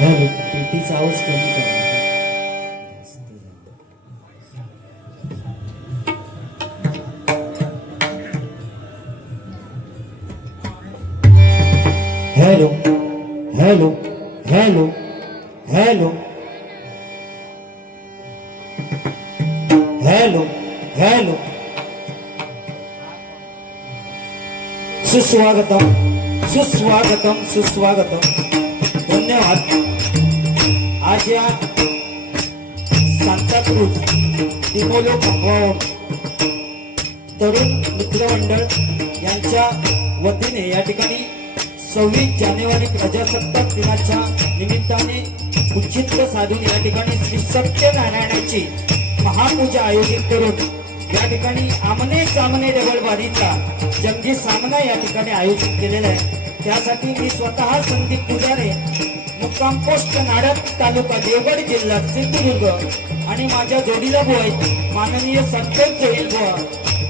Hello, पेटीचा आवाज कमी करा. Hello hello hello hello hello hello. सुस्वागतम सुस्वागतम सुस्वागतम. धन्यवाद. आज या सांताक्रूज डिमोलो कंपाऊंड तरुण मित्रमंडळ यांच्या वतीने या ठिकाणी 26 जानेवारी प्रजासत्ताक दिनाच्या निमित्ताने उच्चिष्ट साधून या ठिकाणी श्री सत्यनारायणाची महापूजा आयोजित करून या ठिकाणी आमने सामने डबलबारीचा जंगी सामना या ठिकाणी आयोजित केलेला आहे. त्यासाठी मी स्वतः संदीप पुजारे, मुक्काम पोस्ट नाडक, तालुका देवगड, जिल्हा सिंधुदुर्ग आणि माझ्या जोडीला बोय माननीय संतोष जोईल बुवा,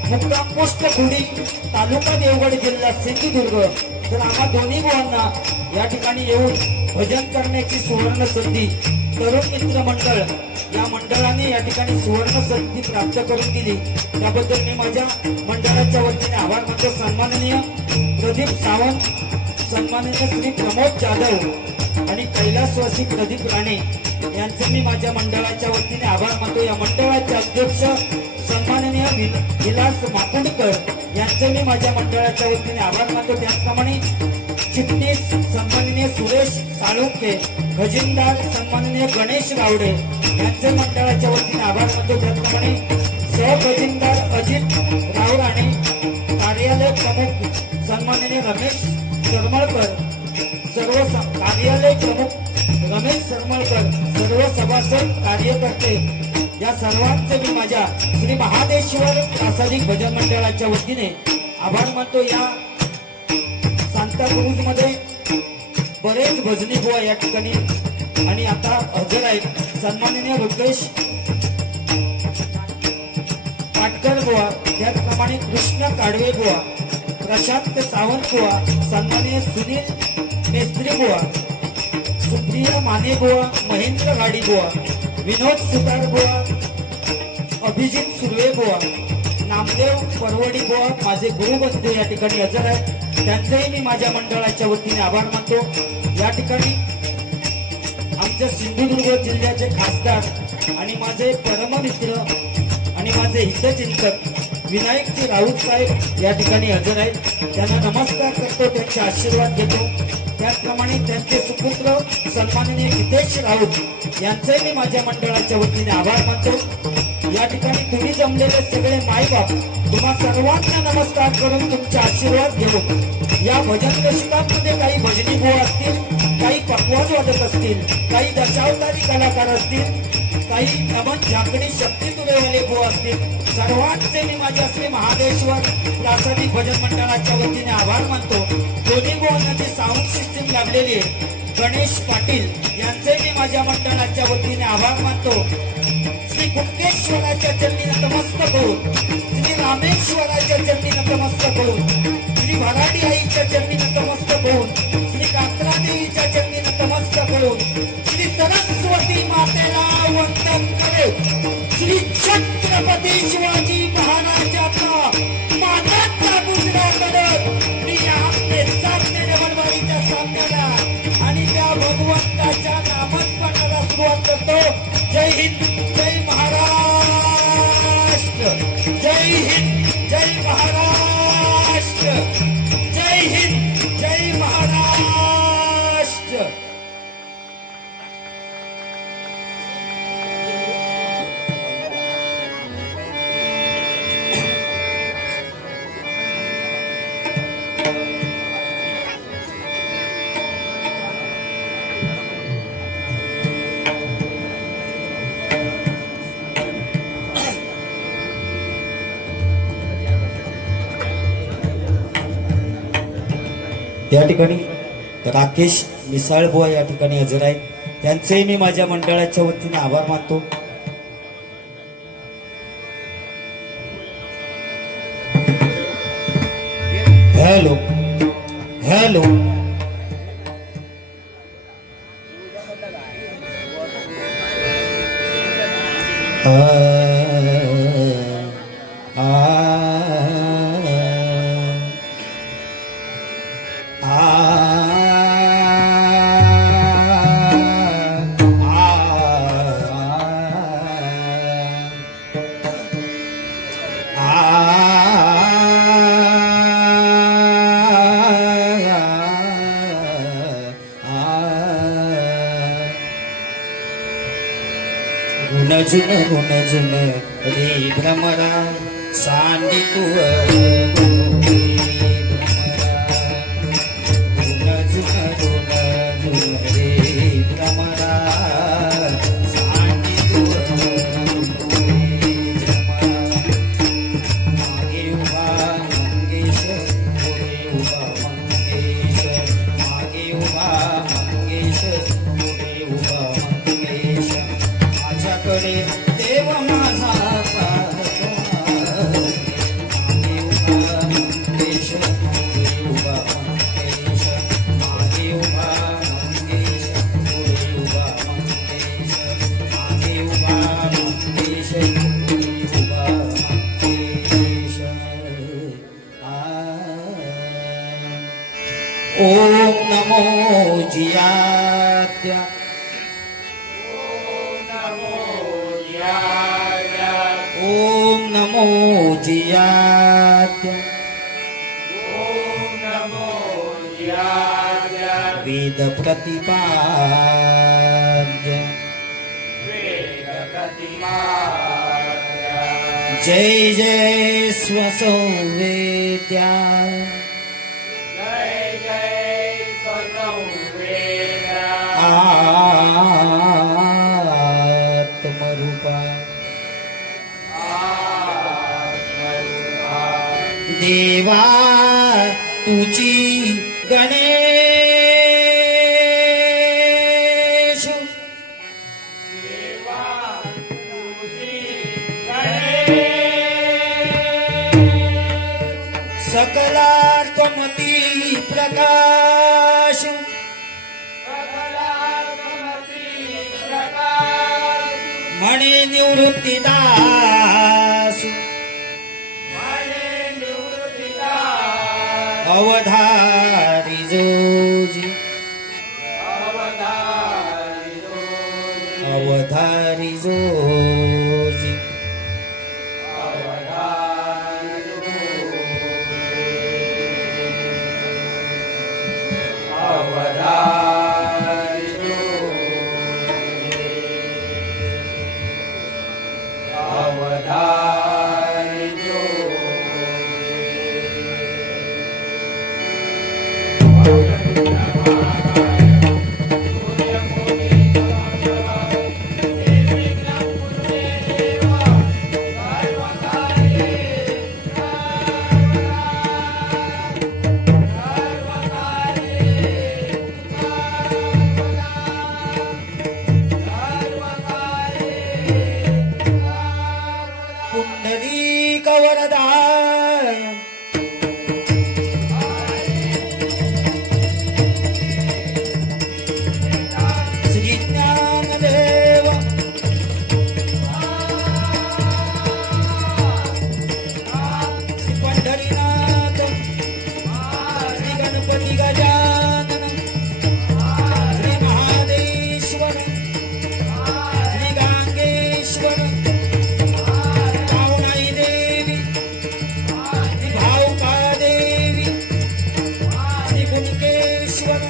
मुक्काम पोस्ट खुडी, तालुका देवगड, जिल्हा सिंधुदुर्ग. तर आम्हा दोन्ही बुवांना या ठिकाणी येऊन भजन करण्याची सुवर्ण संधी तरुण मित्र मंडळ या मंडळाने या ठिकाणी सुवर्ण संधी प्राप्त करून दिली. त्याबद्दल मी माझ्या मंडळाच्या वतीने आभार मानतो. सन्माननीय प्रदीप सावंत, सन्माननीय श्री प्रमोद जाधव आणि कैलासवासी प्रदीप राणे यांचे मी माझ्या मंडळाच्या वतीने आभार मानतो. या मंडळाचे अध्यक्ष सन्माननीय विलास माकुडकर यांचे मी माझ्या मंडळाच्या वतीने आभार मानतो. त्याचप्रमाणे चिटणीस सन्माननीय सुरेश साळुंके, खजिनदार सन्माननीय गणेश गावडे यांचे मंडळाच्या वतीने आभार मानतो. त्याचप्रमाणे सहखजिनदार अजित रावराणे, कार्यालय प्रमुख सन्माननीय रमेश सरमळकर, सर्व कार्यालय प्रमुख रमेश सरमळकर, सर्व सभासद कार्यकर्ते या सर्वांचे मी माझ्या श्री महादेश्वर प्रासादिक भजन मंडळाच्या वतीने आभार मानतो. या सांताक्रूज मध्ये बरेच भजनी बुवा या ठिकाणी आणि आता हजर आहेत. सन्माननीय रुपेश पाटकर बुवा, त्याचप्रमाणे कृष्ण काडवे बुवा, प्रशांत सावंत बुवा, सन्माननीय सुनील मेस्त्री बुवा, सुप्रिया माने बुवा, महेंद्र गाडी बुवा, विनोद सुतार बुवा, अभिजित सुर्वे बुवा, नामदेव परवडी बुवा माझे गुरुबंधू या ठिकाणी हजर आहेत. त्यांचेही मी माझ्या मंडळाच्या वतीने आभार मानतो. या ठिकाणी आमच्या सिंधुदुर्ग जिल्ह्याचे खासदार आणि माझे परममित्र आणि माझे हितचिंतक विनायकजी राऊत साहेब या ठिकाणी हजर आहेत. त्यांना नमस्कार करतो, त्यांचे आशीर्वाद घेतो. त्याचप्रमाणे त्यांचे सुपुत्र सन्माननीय हितेश राऊत यांचेही मी माझ्या मंडळाच्या वतीने आभार मानतो. या ठिकाणी तुम्ही जमलेले सगळे मायबाप तुम्हा सर्वांना नमस्कार करून तुमचे आशीर्वाद घेऊन या भजन रसिकांमध्ये काही भजनी बुवा असतील, काही पकवाज वादक असतील, काही दशावतारी कलाकार असतील, काही नमन झाकणी शक्ती तुरेवाले बुवा असतील, सर्वांचे मी माझ्या श्री महादेश्वर प्रासादिक भजन मंडळाच्या वतीने आभार मानतो. दोन्ही बुवांना जी साऊंड सिस्टीम लागलेली आहे गणेश पाटील यांचे मी माझ्या मंडळाच्या वतीने आभार मानतो. श्री कुंकेश्वराच्या चरणी नतमस्तक होऊन, श्री रामेश्वराच्या चरणी नतमस्तक होऊन, श्री भराडी आईच्या चरणी नतमस्तक होऊन, श्री कात्रादेवीच्या चरणी नतमस्तक होऊन, श्री सरस्वती मातेला वंदन करे, श्री छत्रपती शिवाजी महाराजांचा मानाचा मुजरा करत मी आपले सामने डबलबारीच्या सामन्याला आणि त्या भगवंताच्या नामस्मरणाला सुरुवात करतो. जय हिंद, जय महाराष्ट्र, जय हिंद, जय महाराष्ट्र, जय हिंद, जय महाराष्ट्र. या ठिकाणी राकेश मिसाळबुवा या ठिकाणी हजर आहेत. त्यांचेही मी माझ्या मंडळाच्या वतीने आभार मानतो. हॅलो हॅलो ऋण जुन रे भ्रमरा सांडी तू देव माझा ओम नमो जियात्या ओम नमो जियात्या वेद प्रतिपाद्य जय जय स्वसंवेद्या आत्मरूपा देवा तुझी गणेश सकलार्थमती प्रकाश म्हणे निवृत्तीदास अवधारी जोजी अवधारी जोजी पुंडलीक वरदाय श्री ज्ञानदेव श्री पंढरीनाथ श्री गणपती गजानन श्री महादेश्वर श्री गांगेश्वर पावनाई देवी श्री भाऊका देवी श्री कुणकेश्वर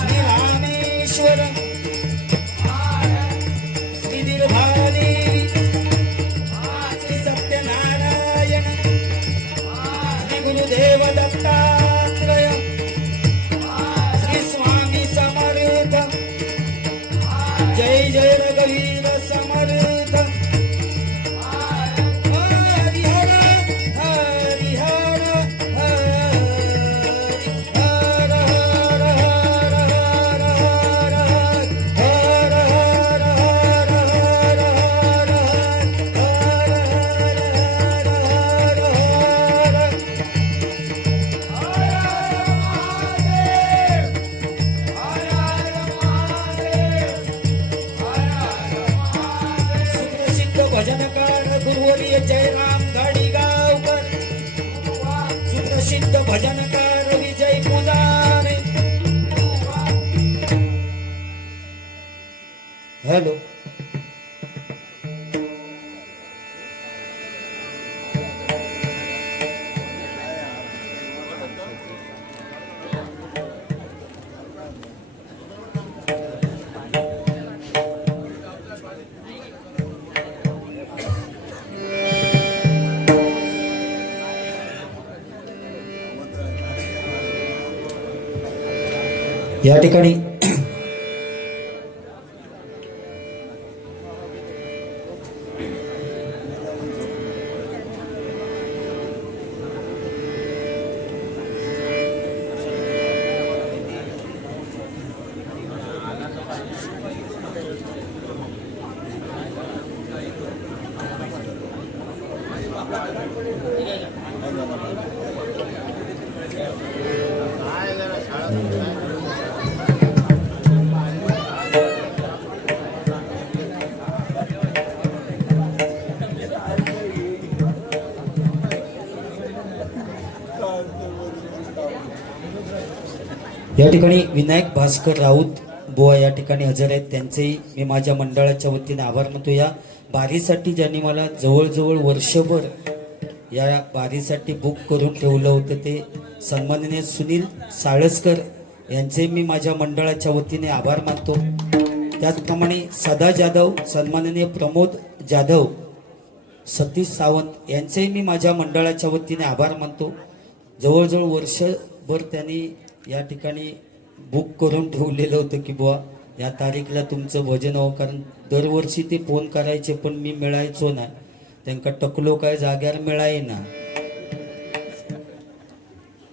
श्री रामेश्वर श्री दीर्घादेवी श्री सत्यनारायण श्री गुरुदेव दत्तात्रय श्री स्वामी समर्थ जय जय रघुवीर समर्थ हरिहर हरिहर हर हर हर हर हर हर सुप्रसिद्ध भजनकार गुरुवर्य जयराम गाडीगावकर सुप्रसिद्ध भजनकार विजय पुजारे हॅलो या ठिकाणी या ठिकाणी विनायक भास्कर राऊत बुवा या ठिकाणी हजर आहेत. त्यांचेही मी माझ्या मंडळाच्या वतीने आभार मानतो. या बारीसाठी ज्यांनी मला जवळजवळ वर्षभर या बारीसाठी बुक करून ठेवलं होतं ते सन्माननीय सुनील साळसकर यांचे मी माझ्या मंडळाच्या वतीने आभार मानतो. त्याचप्रमाणे सदा जाधव, सन्माननीय प्रमोद जाधव, सतीश सावंत यांचेही मी माझ्या मंडळाच्या वतीने आभार मानतो. जवळजवळ वर्षभर त्यांनी या ठिकाणी बुक करून ठेवलेलं होतं की बुवा या तारीखला तुमचं भजन हो. कारण दरवर्षी ते फोन करायचे पण मी मिळायचो ना, त्यांना टकलो काय जाग्यावर मिळाय ना.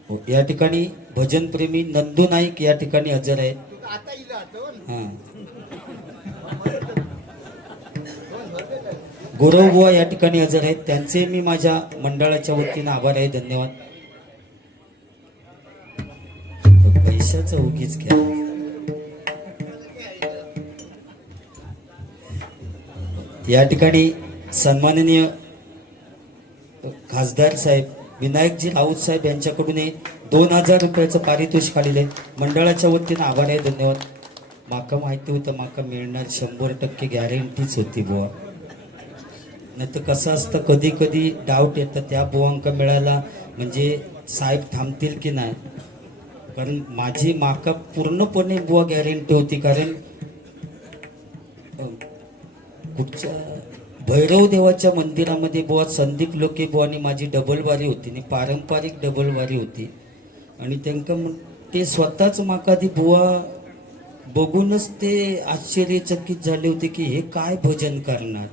हो, या ठिकाणी भजनप्रेमी नंदू नाईक या ठिकाणी हजर आहेत. हा, गौरव बुवा या ठिकाणी हजर आहेत. त्यांचे मी माझ्या मंडळाच्या वतीने आभार आहे. धन्यवाद. पैशाचं उगीच घ्या. या ठिकाणी सन्माननीय खासदार साहेब विनायकजी राऊत साहेब यांच्याकडून 2000 रुपयाचं पारितोषिक आलेलं आहे. मंडळाच्या वतीनं आभार आहे. धन्यवाद. माका माहिती होतं माका मिळणार 100% गॅरंटीच होती बुवा. नाही तर कसं असतं कधी कधी डाऊट येतं त्या बुवांका मिळायला म्हणजे साहेब थांबतील की नाही. कारण माझी माका पूर्णपणे बुवा गॅरंटी होती. कारण कुठच्या भैरव देवाच्या मंदिरामध्ये बुवा संदीप लोके बुवानी माझी डबल वारी होती आणि पारंपरिक डबल वारी होती. आणि त्यांका ते स्वतःच माका ती बुवा बघूनच ते आश्चर्यचकित झाले होते की हे काय भजन करणार.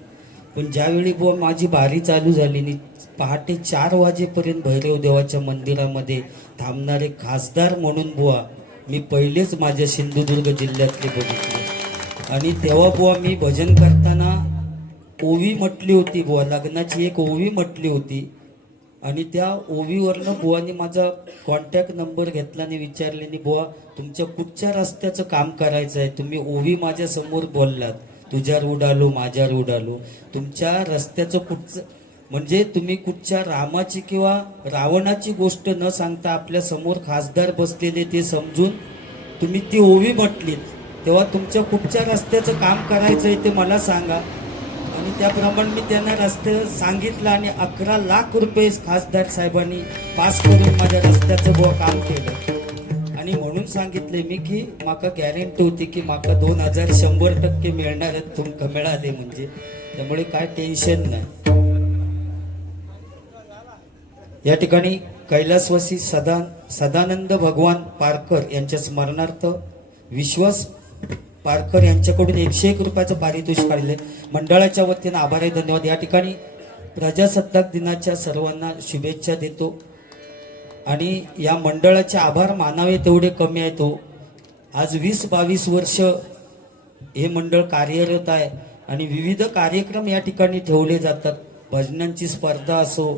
पण ज्यावेळी बुवा माझी बारी चालू झाली आणि पहाटे 4 वाजेपर्यंत भैरव देवाच्या मंदिरामध्ये थांबणारे खासदार म्हणून बुवा मी पहिलेच माझ्या सिंधुदुर्ग जिल्ह्यातले बघितले. आणि तेव्हा बुवा मी भजन करताना ओवी म्हटली होती बुवा, लग्नाची एक ओवी म्हटली होती. आणि त्या ओवीवरनं बुवानी माझा कॉन्टॅक्ट नंबर घेतला आणि विचारले बुवा तुमच्या कुठच्या रस्त्याचं काम करायचं आहे. तुम्ही ओवी माझ्या समोर बोललात, तुझ्यावर उडालो माझ्यावर उडालो. तुमच्या रस्त्याचं कुठचं म्हणजे तुम्ही कुठच्या रामाची किंवा रावणाची गोष्ट न सांगता आपल्या समोर खासदार बसलेले ते समजून तुम्ही ती ओवी म्हटलीत. तेव्हा तुमच्या कुठच्या रस्त्याचं काम करायचं आहे ते मला सांगा. आणि त्याप्रमाणे मी त्यांना रस्ते सांगितलं आणि 11 लाख रुपये खासदार साहेबांनी पास करून माझ्या रस्त्याचं बुवा काम केलं. आणि म्हणून सांगितले मी की माका गॅरंटी होती की माका 2000 100% मिळणार तुमका मिळाले म्हणजे. त्यामुळे काय टेन्शन नाही. या ठिकाणी कैलासवासी सदानंद भगवान पारकर यांच्या स्मरणार्थ विश्वास पारकर यांच्याकडून 101 रुपयाचं पारितोषिक काढले. मंडळाच्या वतीनं आभार आहे. धन्यवाद. या ठिकाणी प्रजासत्ताक दिनाच्या सर्वांना शुभेच्छा देतो. आणि या मंडळाचे आभार मानावे तेवढे कमी आहेत. आज 20-22 वर्ष हे मंडळ कार्यरत आहे आणि विविध कार्यक्रम या ठिकाणी ठेवले जातात. भजनांची स्पर्धा असो,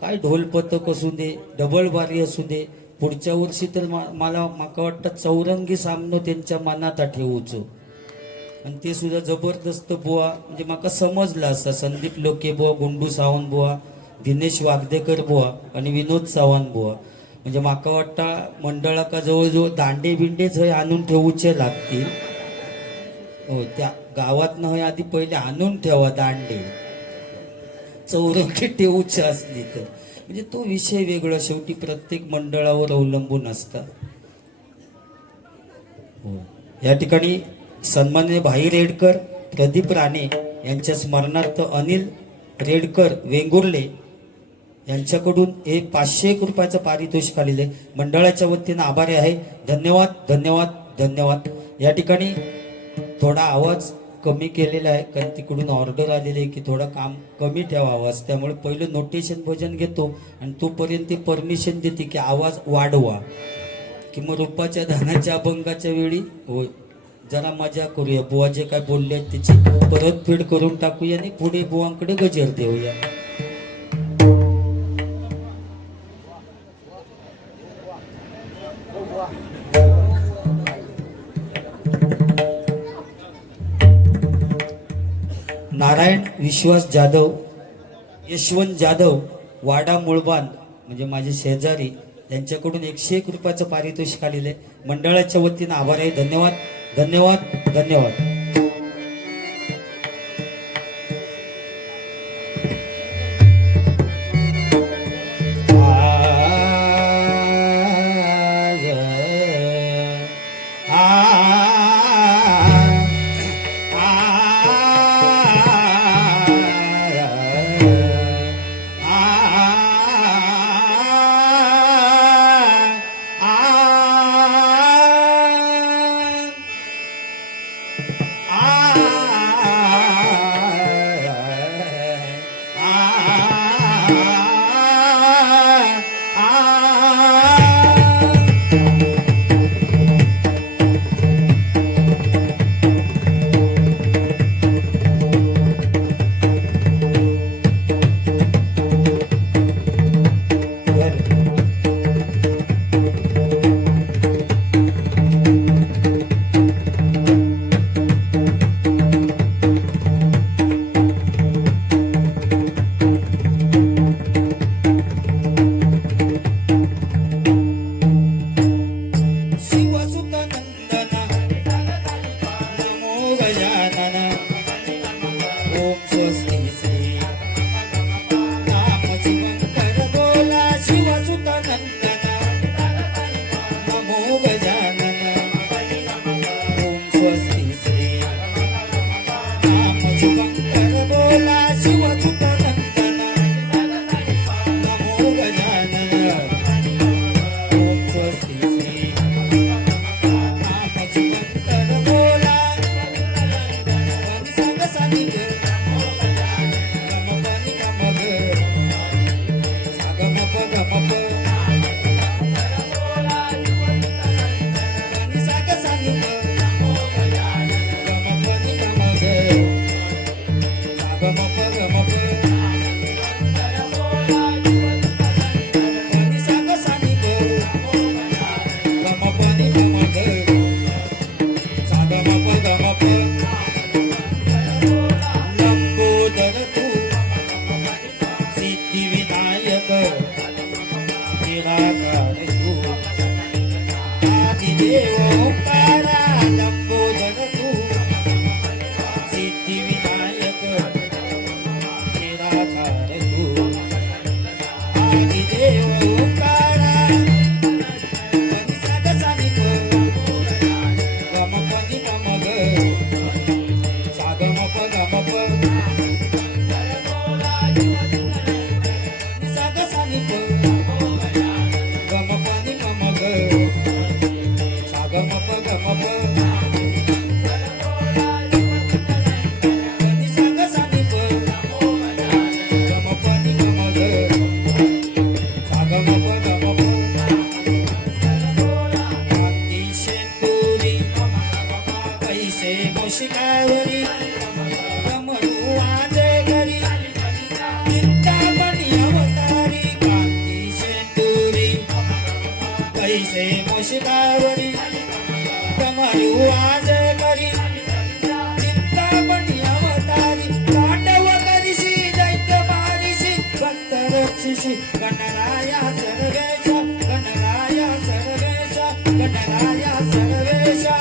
काय ढोलपथक असू दे, डबल बारी असू दे. पुढच्या वर्षी तर माका वाटतं चौरंगी सामनो त्यांच्या मनात ठेवूचो. आणि ते सुद्धा जबरदस्त बुवा म्हणजे माका समजलं असं संदीप लोके बुवा, गुंडू सावंत बुवा, दिनेश वागदेकर बुवा आणि विनोद चव्हाण बुवा. म्हणजे माका वाटतं मंडळाका जवळजवळ दांडे बिंडेच हय आणून ठेवूचे लागतील. हो, त्या गावात न आधी पहिले आणून ठेवा दांडे, चौरंगी ठेवूचे असली तर. म्हणजे तो विषय वेगळा. शेवटी प्रत्येक मंडळावर अवलंबून असतात. हो, या ठिकाणी सन्माननीय भाई रेडकर, प्रदीप राणे यांच्या स्मरणार्थ अनिल रेडकर वेंगुर्ले यांच्याकडून 501 रुपयाचं पारितोषिक आलेले. मंडळाच्या वतीनं आभारी आहे. धन्यवाद धन्यवाद धन्यवाद. या ठिकाणी थोडा आवाज कमी केलेला आहे कारण तिकडून ऑर्डर आलेली आहे की थोडं काम कमी ठेवा आवाज. त्यामुळे पहिलं नोटेशन भजन घेतो आणि तोपर्यंत परमिशन देते की आवाज वाढवा. की मग रुपाच्या धानाच्या अभंगाच्या वेळी होय जरा मजा करूया. बुवा जे काय बोलले आहेत त्याची परतफेड करून टाकूया आणि पुढे बुवांकडे गजर देऊया. नारायण विश्वास जाधव, यशवंत जाधव, वाडा मुळबांध म्हणजे माझे शेजारी यांच्याकडून 101 रुपयाचं पारितोषिक आलेलं आहे. मंडळाच्या वतीनं आभार आहे. धन्यवाद धन्यवाद धन्यवाद. देवकारा पनी साग सानी प गम पनी गम ग साग म प गम प पनी साग सानी प गम पनी गम ग साग म प गम प पनी साग सानी प गम पनी गम ग साग म प गम प कांती शेंदुरी पैसे मुशिकावरी कमळू वाजे घरी चिंतामणी अवतारी कांती शेंदुरी पैसे मुशिकावरी कमळू वाजे घरी चिंतामणी अवतारी तांडव करीशी दैत्य मारीशी भक्त रक्षिशी गणराया सर्वेशा गणराया सर्वेशा गणराया सर्वेशा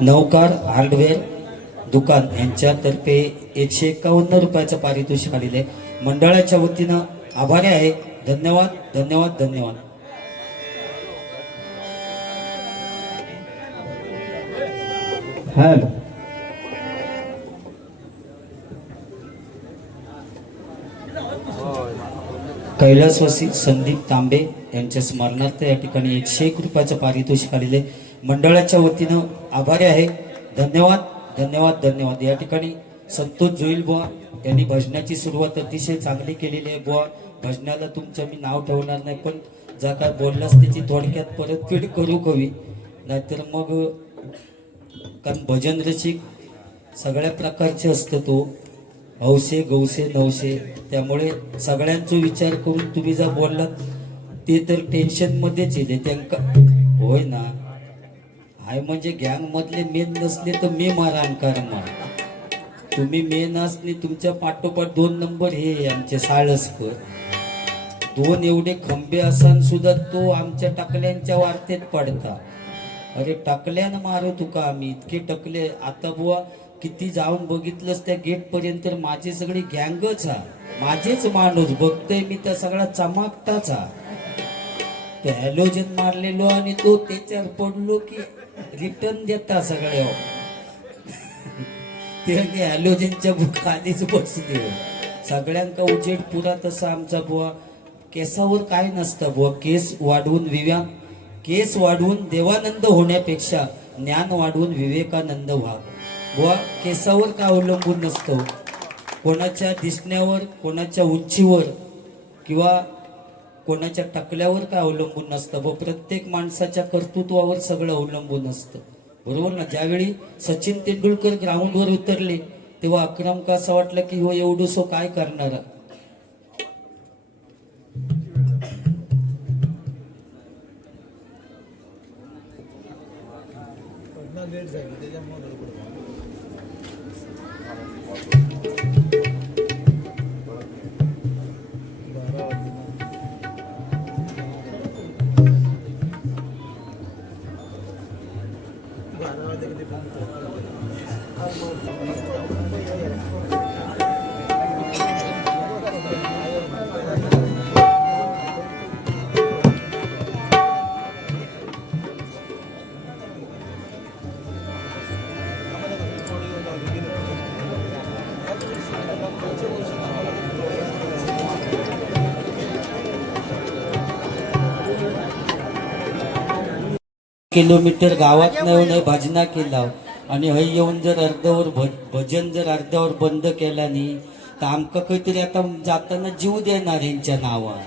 नवकार हार्डवेअर दुकान यांच्यातर्फे 151 रुपयाचं पारितोषिक आलेले मंडळाच्या वतीनं आभारी आहे. धन्यवाद धन्यवाद धन्यवाद. हॅलो. कैलासवासी संदीप तांबे यांच्या स्मरणार्थ या ठिकाणी 101 रुपयाचं पारितोषिक आलेले मंडळाच्या वतीनं आभारी आहे. धन्यवाद धन्यवाद धन्यवाद. या ठिकाणी संतोष जोईल बुवा यांनी भजनाची सुरुवात अतिशय चांगली केलेली आहे. बुवा भजनाला तुमचं मी नाव ठेवणार नाही, पण जा काय बोललास त्याची थोडक्यात परतफेड करू कवी, नाहीतर मग कारण भजन रसिक सगळ्या प्रकारचे असतं, तो हौसे गौसे नवसे, त्यामुळे सगळ्यांचा विचार करून तुम्ही जर बोललात ते तर टेन्शनमध्येच येते त्यांका. होय ना, हाय म्हणजे गँगमधले मेन नसले तर मी मारा कार मार. तुम्ही मेन असले तुमच्या पाठोपाठ 2 नंबर हे आमचे साळसकर, 2 एवढे खंबे असान सुद्धा तो आमच्या टाकल्यांच्या वार्तेत पडता. अरे टाकल्यानं मारू तुका आम्ही इतके टकले. आता बुवा किती जाऊन बघितलंच त्या गेट पर्यंत माझी सगळी गँगच हा, माझेच माणूस बघतोय मी, त्या सगळा चमकताच हा. तो हॅलोजन मारलेलो आणि तो त्याच्यावर पडलो की रिटर्न देता सगळ्या. ते हॅलोजनच्या खालीच बसले. सगळ्यांका उजेड पुरा तसा आमचा बुवा. केसावर काय नसतं बुवा, केस वाढवून देवानंद होण्यापेक्षा ज्ञान वाढवून विवेकानंद व्हा. बुवा केसावर का अवलंबून नसतं, कोणाच्या दिसण्यावर, कोणाच्या उंचीवर किंवा कोणाच्या टकल्यावर का अवलंबून नसतं. व प्रत्येक माणसाच्या कर्तृत्वावर सगळं अवलंबून असतं, बरोबर ना. ज्यावेळी सचिन तेंडुलकर ग्राउंडवर उतरले तेव्हा अक्रम का असं वाटलं की हो एवढंसो काय करणार. किलोमीटर गावात नाही भजना केला आणि हय येऊन जर अर्ध्यावर भजन जर अर्ध्यावर बंद केला नाही तर आमका काहीतरी आता जाताना जीव देणार यांच्या नावावर.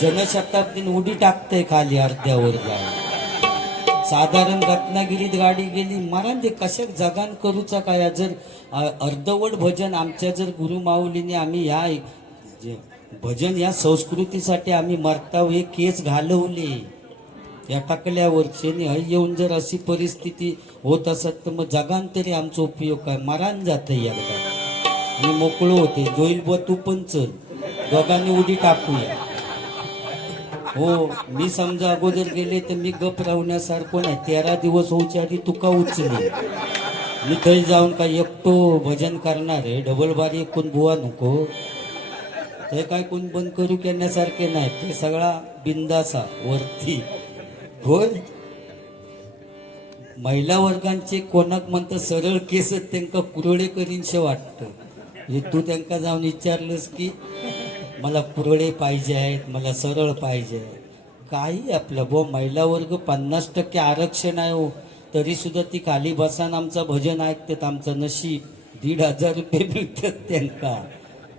जनशताब्दीन उडी टाकतंय खाली अर्ध्यावर जाऊन. साधारण रत्नागिरीत गाडी गेली मरण ते कशाक जगान करूचा काय. जर अर्धवट भजन आमच्या जर गुरुमाऊलीने आम्ही ह्या भजन या संस्कृतीसाठी आम्ही मरताव हे केस घालवले या टाकल्यावरचे. हय येऊन जर अशी परिस्थिती होत असत तर मग जगान तरी आमचा उपयोग काय. मरान जात एकदा आणि मोकळं होते. जोईल बुवा तू पण चल, दोघांनी उडी टाकूया. हो मी समजा अगोदर गेले तर मी गप राहण्यासारखं नाही. 13 दिवस होऊच्या आधी तुका उचले मी थंय जाऊन काय एकटो भजन करणार आहे. डबल बारी कोण बुवा नको, ते काय कोण बंद करू करण्यासारखे नाही. ते सगळा बिंदासा वरती. होय महिला वर्गांचे कोणाक म्हणतं सरळ केस त्यांना कुरळे करीनशे वाटतं. हे तू त्यांना जाऊन विचारलंस की मला कुरळे पाहिजे आहेत, मला सरळ पाहिजे. काही आपलं बो महिला वर्ग 50% आरक्षण आहे हो, तरी सुद्धा ती खाली बसान आमचं भजन ऐकतात. आमचं नशीब 1,500 रुपये मिळतात त्यांना.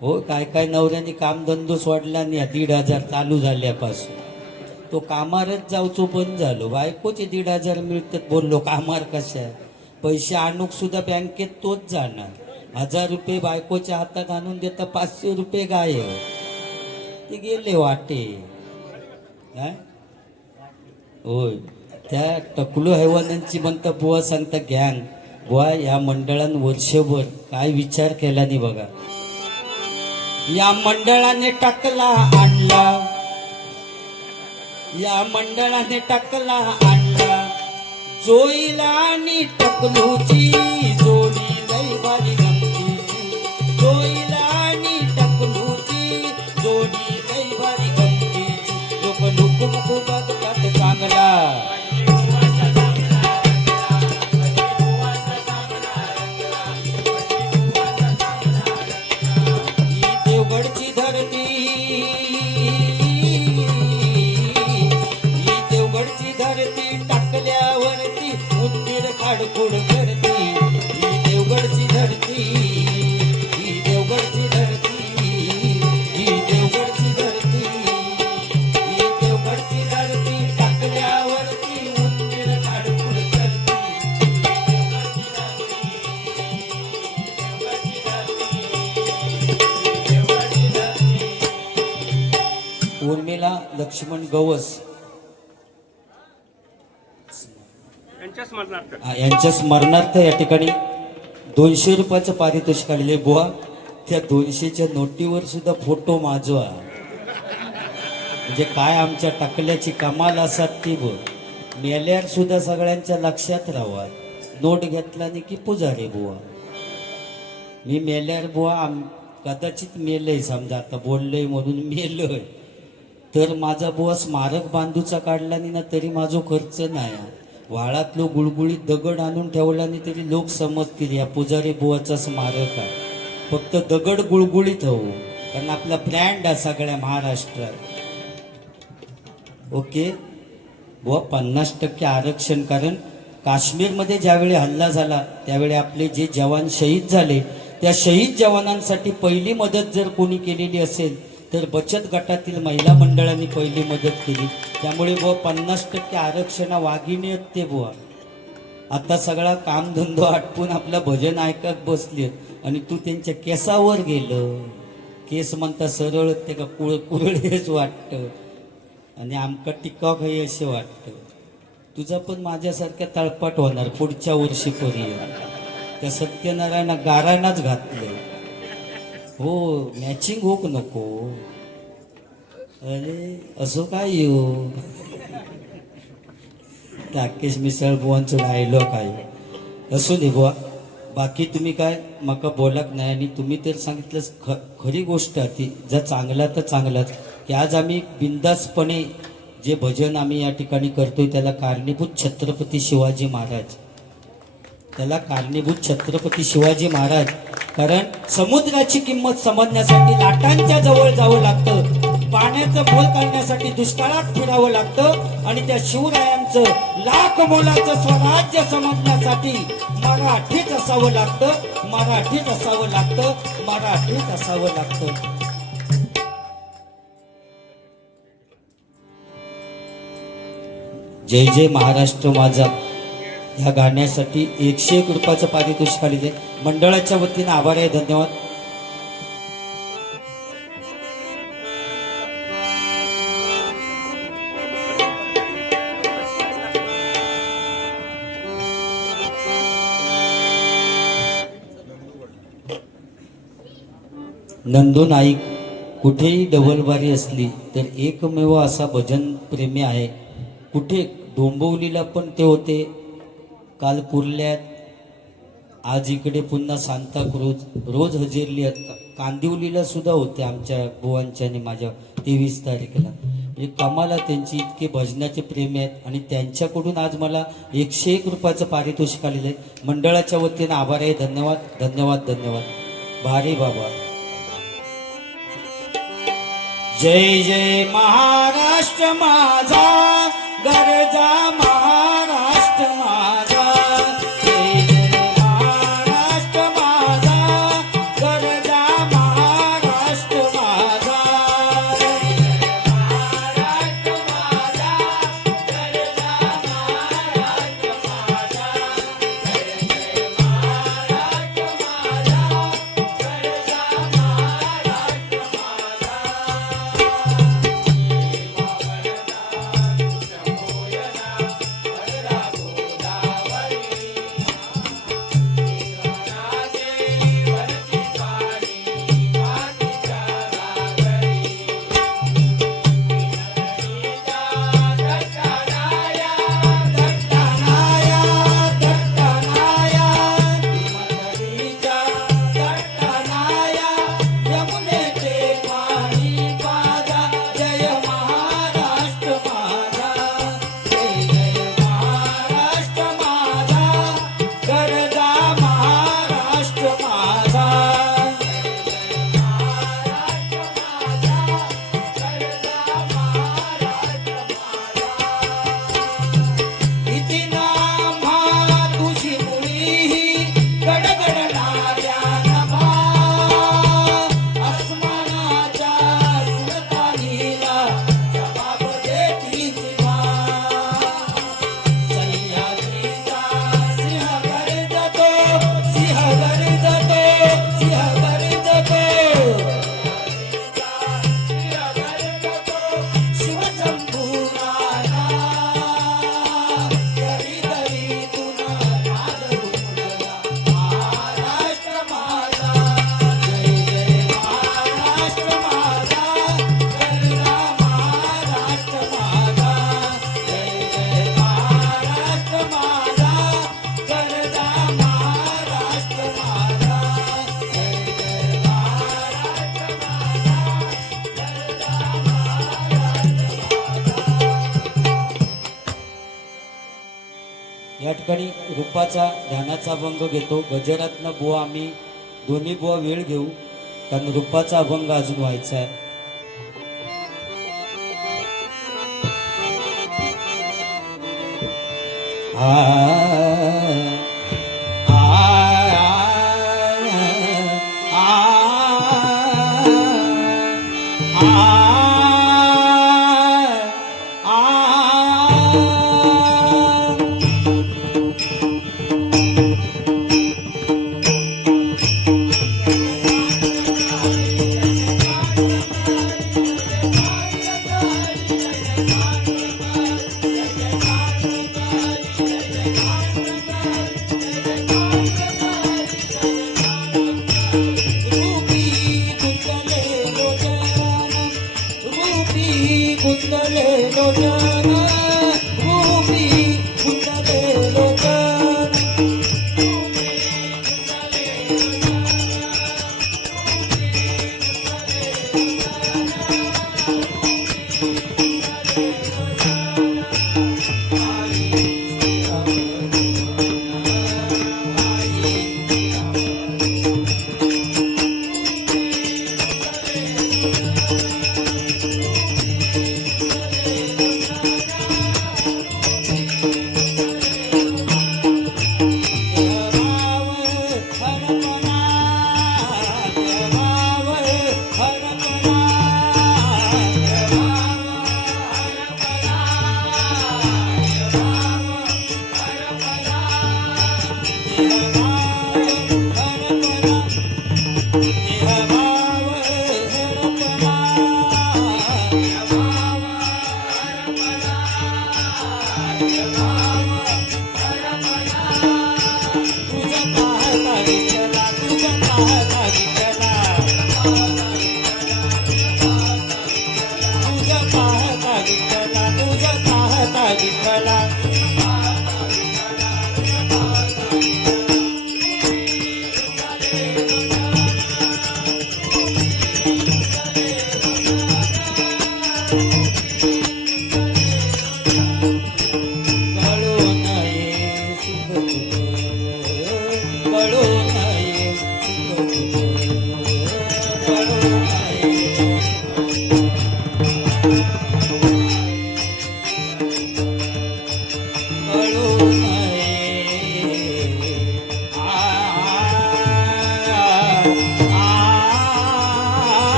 हो काय काय नवऱ्याने कामधंदो सोडला आणि 1,500 चालू झाल्यापासून तो कामारच जाऊचो बंद झालो. बायकोचे 1,500 मिळतात. बोललो कामार कशा पैसे आणूक सुद्धा बँकेत तोच जाणार. 1,000 रुपये बायकोच्या हातात आणून देता 500 रुपये गायब. ते गेले वाटे. होय त्या टकलू हैवानांची म्हणता बुवा सांगता गँग. बुवा या मंडळान वर्षभर काय विचार केला नाही बघा. या मंडळाने टाकला आणला, या मंडळाने टाकला आणला, जोईला आणि टकलूची जोडी लई भारी गमतीची. जोईला आणि टकलूची जोडी लई भारी गमतीची. उर्मिला लक्ष्मण गवस यांच्या स्मरणार्थ या ठिकाणी 200 रुपयाचं पारितोषिक आलेले बुवा. त्या 200च्या नोटीवर सुद्धा फोटो माजवा. म्हणजे काय आमच्या टाकल्याची कमाल असतात ती बघ. मेल्यावर सुद्धा सगळ्यांच्या लक्षात राहावा. नोट घेतला नाही की पुजारी बुवा. मी मेल्यावर बुवा कदाचित मेलय, समजा आता बोललोय म्हणून मेलोय, तर माझा बुवा स्मारक बांधूचा काढला नाही ना तरी माझो खर्च नाही. वाळातलो गुळगुळीत दगड आणून ठेवला नाही तरी लोक समजतील या पुजारी बुवाचा स्मारक आहे. फक्त दगड गुळगुळीत हवं, कारण आपला ब्रँड आहे सगळ्या महाराष्ट्रात. ओके बुवा, 50% आरक्षण. कारण काश्मीरमध्ये ज्यावेळी हल्ला झाला त्यावेळी आपले जे जवान शहीद झाले, त्या शहीद जवानांसाठी पहिली मदत जर कोणी केलेली असेल तर बचत गटातील महिला मंडळांनी पहिली मदत केली. त्यामुळे बुवा 50% आरक्षणा वाघिणी आहेत ते बुवा. आता सगळा कामधंदो आटपून आपलं भजन ऐकत बसलेत आणि तू त्यांच्या केसावर गेलं. केस म्हणता सरळ ते का कुरळेच वाटतं आणि आमका टिकाव काही असे वाटतं. तुझा पण माझ्यासारख्या तळपाट होणार पुढच्या वर्षीपर्यंत. त्या सत्यनारायणा गाराणाच घातलंय. हो, मॅचिंग होक नको. अरे असो काय येऊ. राकेश मिसळ बुवांचं डायलॉग आहे. असो दे बुवा. बाकी तुम्ही काय मका बोलाक नाही. आणि तुम्ही तर सांगितलंच खरी गोष्ट आहे ती. जर चांगला तर चांगलाच की आज आम्ही बिंदासपणे जे भजन आम्ही या ठिकाणी करतोय त्याला कारणीभूत छत्रपती शिवाजी महाराज. त्याला कारणीभूत छत्रपती शिवाजी महाराज. कारण समुद्राची किंमत समजण्यासाठी लाटांच्या जवळ जावं लागतं. पाण्याचं मोल करण्यासाठी दुष्काळात फिरावं लागतं. आणि त्या शिवरायांचं लाख मोलाचं स्वराज्य समजण्यासाठी मराठीच असावं लागतं. मराठीच असावं लागतं. मराठीच असावं लागतं. जय जय महाराष्ट्र माझा ह्या गाण्यासाठी 101 रुपयाचं पारितोषिक आलेले मंडळाच्या वतीने आभार आहे. धन्यवाद. नंदू नाईक. कुठेही डबलबारी असली तर एकमेव असा भजन प्रेमी आहे. कुठे डोंबिवलीला पण ते होते, काल कुर्ल्यात, आज इकडे पुन्हा सांताक्रूज, रोज हजेरली. कांदिवलीला सुद्धा होते आमच्या बुवांच्या आणि माझ्या 23 तारखेला. म्हणजे कमाला त्यांची इतके भजनाचे प्रेमी आहेत. आणि त्यांच्याकडून आज मला 101 रुपयाचं पारितोषिक आलेलं आहे. मंडळाच्या वतीने आभार आहे. धन्यवाद धन्यवाद धन्यवाद. भारी बाबा. जय जय महाराष्ट्र माझा, गरजा महाराष्ट्र माझा. जय जय महाराष्ट्र माझा, गरजा महाराष्ट्र माझा. महाराष्ट्र माझा, गरजा महाराष्ट्र माझा. जय जय महाराष्ट्र माझा, गरजा महाराष्ट्र माझा. या ठिकाणी रूपाचा ध्यानाचा अभंग घेतो. गजरातनं बुवा आम्ही दोन्ही बुवा वेळ घेऊ, कारण रूपाचा अभंग अजून व्हायचा आहे. कुंदले लोचन रूपी कुंदले लोचन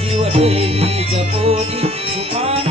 जीव देवी जपोरी सुखाने